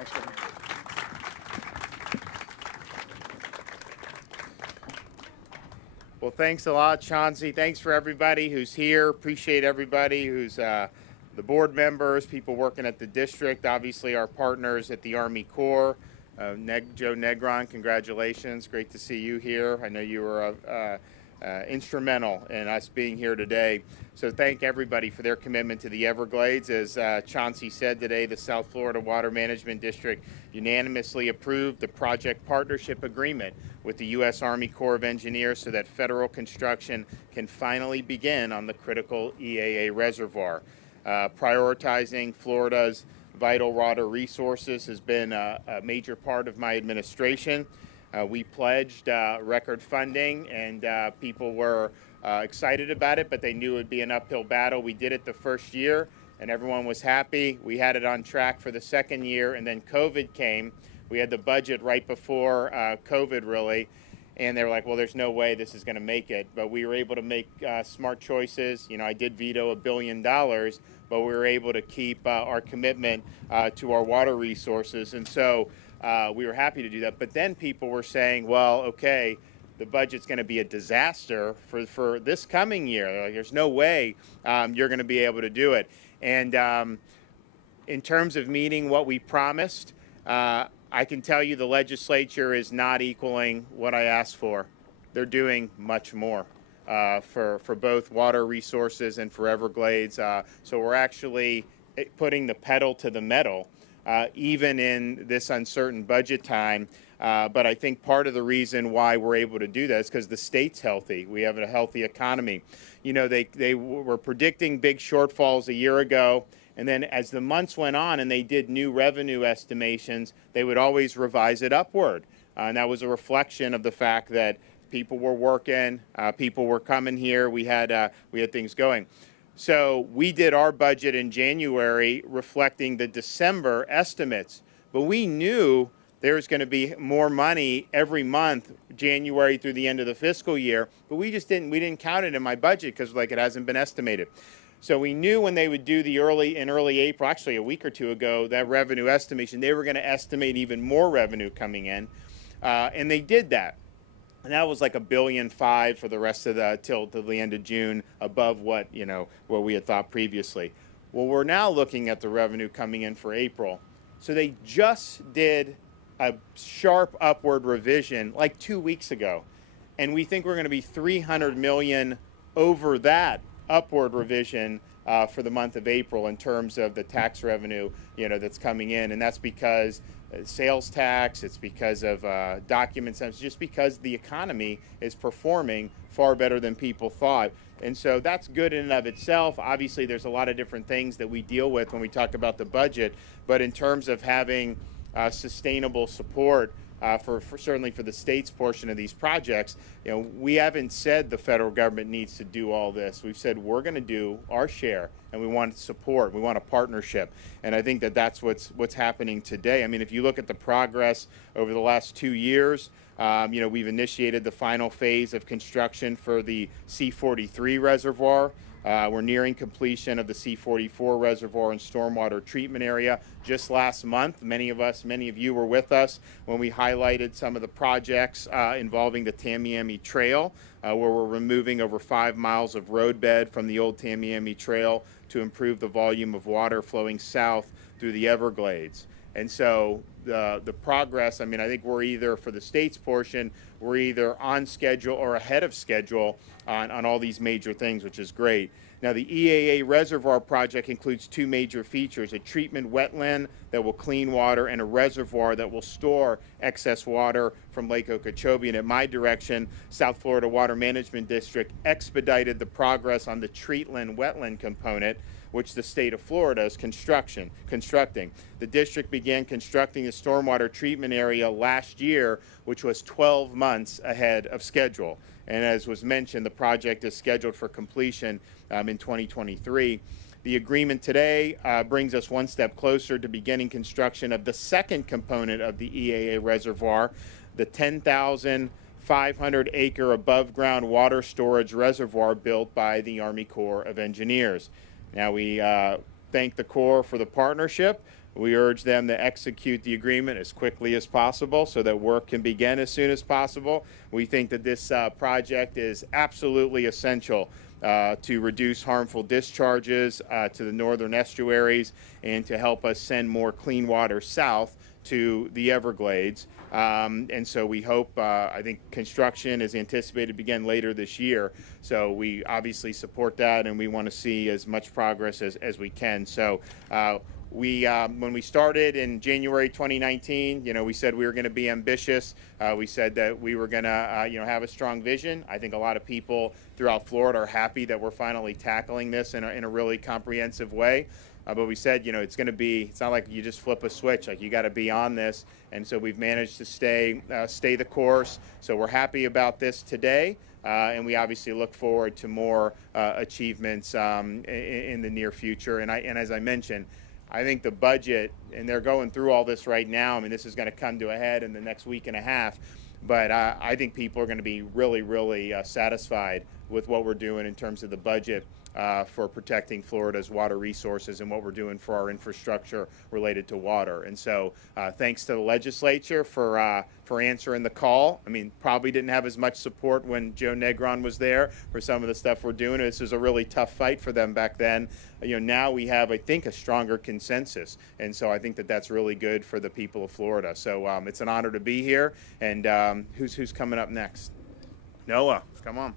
Thanks, Governor. Well, thanks a lot, Chauncey. Thanks for everybody who's here. Appreciate everybody who's the board members, people working at the district, obviously our partners at the Army Corps. Joe Negron, congratulations. Great to see you here. I know you were instrumental in us being here today. So thank everybody for their commitment to the Everglades. As Chauncey said today, the South Florida Water Management District unanimously approved the project partnership agreement with the U.S. Army Corps of Engineers so that federal construction can finally begin on the critical EAA reservoir. Prioritizing Florida's vital water resources has been a major part of my administration. We pledged record funding, and people were excited about it, but they knew it would be an uphill battle. We did it the first year, and everyone was happy. We had it on track for the second year, and then COVID came. We had the budget right before COVID, really, and they were like, well, there's no way this is going to make it. But we were able to make smart choices. You know, I did veto $1 billion, but we were able to keep our commitment to our water resources. And so we were happy to do that. But then people were saying, well, okay, the budget's going to be a disaster for this coming year. Like, there's no way you're going to be able to do it. And in terms of meeting what we promised, I can tell you the legislature is not equaling what I asked for. They're doing much more for both water resources and for Everglades. So we're actually putting the pedal to the metal, even in this uncertain budget time. But I think part of the reason why we're able to do that is because the state's healthy. We have a healthy economy. You know, they were predicting big shortfalls a year ago. And then as the months went on and they did new revenue estimations, they would always revise it upward. And that was a reflection of the fact that people were working, people were coming here, we had things going. So we did our budget in January reflecting the December estimates, but we knew there was going to be more money every month, January through the end of the fiscal year, but we didn't count it in my budget because like it hasn't been estimated. So we knew when they would do in early April, actually a week or two ago, that revenue estimation, they were going to estimate even more revenue coming in, and they did that. And that was like $1.5 billion for the rest of till the end of June, above what we had thought previously. Well, we're now looking at the revenue coming in for April. So they just did a sharp upward revision like 2 weeks ago, and we think we're going to be $300 million over that upward revision for the month of April in terms of the tax revenue, that's coming in, and that's because sales tax, it's because of documents, it's just because the economy is performing far better than people thought. And so that's good in and of itself. Obviously, there's a lot of different things that we deal with when we talk about the budget, but in terms of having sustainable support for certainly for the state's portion of these projects, we haven't said the federal government needs to do all this. We've said we're going to do our share, and we want support. We want a partnership, and I think that that's what's happening today. I mean, if you look at the progress over the last 2 years, we've initiated the final phase of construction for the C-43 reservoir. We're nearing completion of the C-44 reservoir and stormwater treatment area. Just last month, many of you were with us when we highlighted some of the projects involving the Tamiami Trail, where we're removing over 5 miles of roadbed from the old Tamiami Trail to improve the volume of water flowing south through the Everglades. And so the progress, I mean, I think we're either, for the state's portion, we're either on schedule or ahead of schedule on all these major things, which is great. Now, the EAA reservoir project includes 2 major features: a treatment wetland that will clean water and a reservoir that will store excess water from Lake Okeechobee. And at my direction, South Florida Water Management District expedited the progress on the treatment wetland component, which the state of Florida is constructing. The district began constructing the stormwater treatment area last year, which was 12 months ahead of schedule. And as was mentioned, the project is scheduled for completion in 2023. The agreement today brings us one step closer to beginning construction of the second component of the EAA reservoir, the 10,500-acre above-ground water storage reservoir built by the Army Corps of Engineers. Now, we thank the Corps for the partnership. We urge them to execute the agreement as quickly as possible so that work can begin as soon as possible. We think that this project is absolutely essential to reduce harmful discharges to the northern estuaries and to help us send more clean water south to the Everglades. And so we hope, I think construction is anticipated to begin later this year. So we obviously support that, and we want to see as much progress as we can. So when we started in January 2019, we said we were going to be ambitious. We said that we were going to, have a strong vision. I think a lot of people throughout Florida are happy that we're finally tackling this in a really comprehensive way. But we said, it's going to be, it's not like you just flip a switch, like you got to be on this. And so we've managed to stay the course. So we're happy about this today. And we obviously look forward to more achievements in the near future. And as I mentioned, I think the budget, and they're going through all this right now. I mean, this is going to come to a head in the next week and a half. But I think people are going to be really, really satisfied with what we're doing in terms of the budget for protecting Florida's water resources and what we're doing for our infrastructure related to water. And so thanks to the legislature for answering the call. I mean, probably didn't have as much support when Joe Negron was there for some of the stuff we're doing. This was a really tough fight for them back then. Now we have, I think, a stronger consensus. And so I think that that's really good for the people of Florida. So it's an honor to be here. And who's coming up next? Noah, come on.